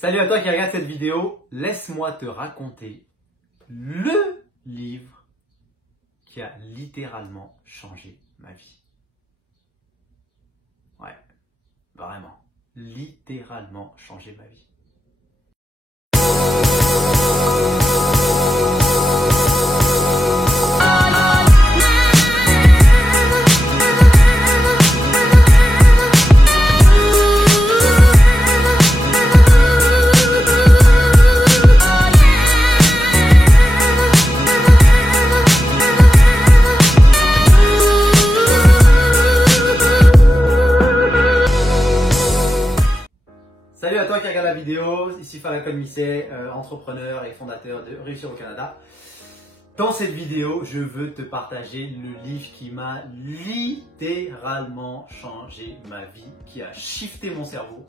Salut à toi qui regarde cette vidéo, laisse-moi te raconter le livre qui a littéralement changé ma vie. Ouais, vraiment, littéralement changé ma vie. Salut à toi qui regarde la vidéo, ici Falcon Misset, entrepreneur et fondateur de Réussir au Canada. Dans cette vidéo, je veux te partager le livre qui m'a littéralement changé ma vie, qui a shifté mon cerveau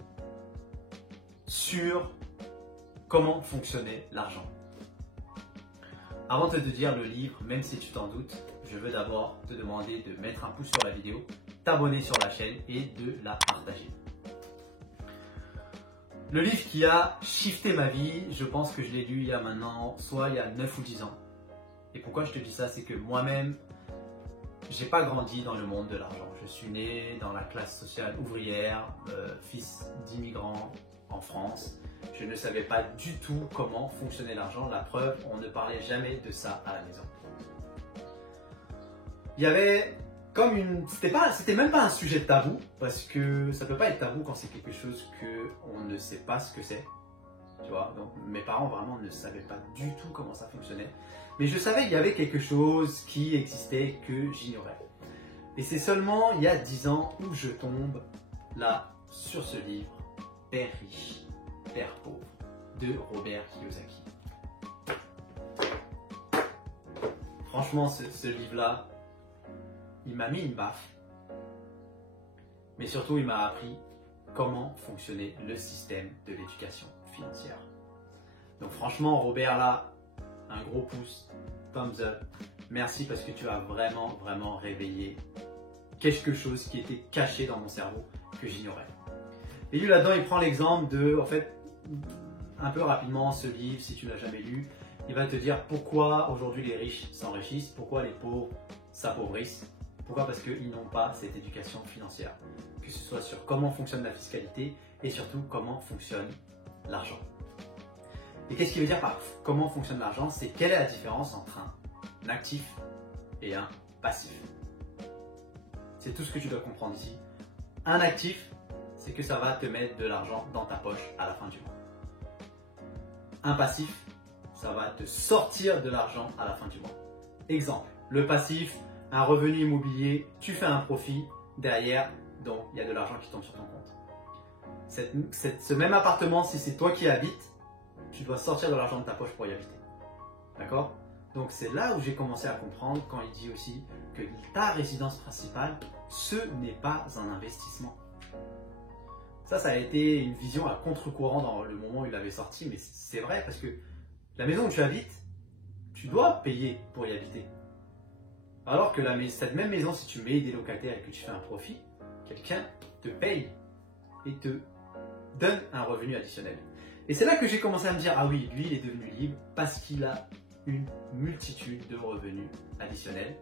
sur comment fonctionnait l'argent. Avant de te dire le livre, même si tu t'en doutes, je veux d'abord te demander de mettre un pouce sur la vidéo, t'abonner sur la chaîne et de la partager. Le livre qui a shifté ma vie, je pense que je l'ai lu il y a maintenant, soit il y a 9 ou 10 ans. Et pourquoi je te dis ça, c'est que moi-même, j'ai pas grandi dans le monde de l'argent. Je suis né dans la classe sociale ouvrière, fils d'immigrants en France. Je ne savais pas du tout comment fonctionnait l'argent. La preuve, on ne parlait jamais de ça à la maison. Il y avait comme une... C'était même pas un sujet tabou, parce que ça peut pas être tabou quand c'est quelque chose qu'on ne sait pas ce que c'est. Tu vois, donc mes parents vraiment ne savaient pas du tout comment ça fonctionnait. Mais je savais qu'il y avait quelque chose qui existait que j'ignorais. Et c'est seulement il y a 10 ans où je tombe là sur ce livre, Père riche, Père pauvre, de Robert Kiyosaki. Franchement, ce livre-là, il m'a mis une baffe. Mais surtout, il m'a appris comment fonctionnait le système de l'éducation financière. Donc franchement, Robert, là, un gros pouce, thumbs up. Merci parce que tu as vraiment réveillé quelque chose qui était caché dans mon cerveau que j'ignorais. Et lui, là-dedans, il prend l'exemple de, en fait, un peu rapidement, ce livre, si tu ne l'as jamais lu, il va te dire pourquoi aujourd'hui les riches s'enrichissent, pourquoi les pauvres s'appauvrissent. Pourquoi? Parce qu'ils n'ont pas cette éducation financière, que ce soit sur comment fonctionne la fiscalité et surtout comment fonctionne l'argent. Et qu'est-ce qu'il veut dire par comment fonctionne l'argent? C'est quelle est la différence entre un actif et un passif. C'est tout ce que tu dois comprendre ici. Un actif, c'est que ça va te mettre de l'argent dans ta poche à la fin du mois. Un passif, ça va te sortir de l'argent à la fin du mois. Exemple, le passif, un revenu immobilier, tu fais un profit, derrière, donc il y a de l'argent qui tombe sur ton compte. Ce même appartement, si c'est toi qui y habites, tu dois sortir de l'argent de ta poche pour y habiter. D'accord? Donc c'est là où j'ai commencé à comprendre quand il dit aussi que ta résidence principale, ce n'est pas un investissement. Ça a été une vision à contre-courant dans le moment où il avait sorti, mais c'est vrai parce que la maison où tu habites, tu dois payer pour y habiter. Alors que cette même maison, si tu mets des locataires et que tu fais un profit, quelqu'un te paye et te donne un revenu additionnel. Et c'est là que j'ai commencé à me dire, ah oui, lui il est devenu libre parce qu'il a une multitude de revenus additionnels.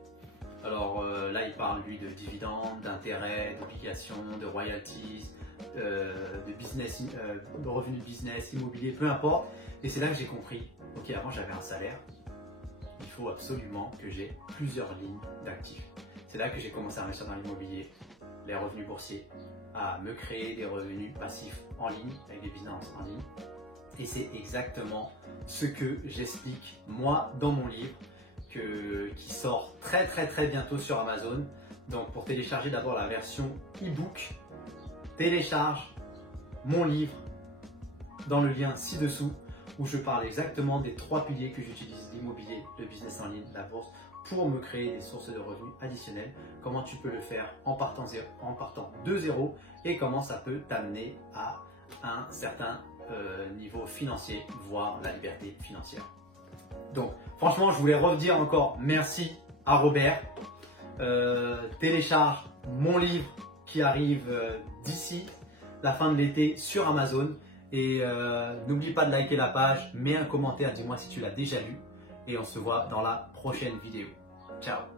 Alors là, il parle lui de dividendes, d'intérêts, d'obligations, de royalties, de business, de revenus de business, immobilier, peu importe. Et c'est là que j'ai compris, ok, avant j'avais un salaire. Il faut absolument que j'ai plusieurs lignes d'actifs. C'est là que j'ai commencé à investir dans l'immobilier, les revenus boursiers, à me créer des revenus passifs en ligne, avec des business en ligne. Et c'est exactement ce que j'explique moi dans mon livre qui sort très bientôt sur Amazon. Donc pour télécharger d'abord la version e-book, télécharge mon livre dans le lien ci-dessous, où je parle exactement des 3 piliers que j'utilise, l'immobilier, le business en ligne, la bourse, pour me créer des sources de revenus additionnelles, comment tu peux le faire en partant de zéro et comment ça peut t'amener à un certain niveau financier, voire la liberté financière. Donc franchement, je voulais redire encore merci à Robert. Télécharge mon livre qui arrive d'ici la fin de l'été sur Amazon. Et n'oublie pas de liker la page, mets un commentaire, dis-moi si tu l'as déjà lu. Et on se voit dans la prochaine vidéo. Ciao!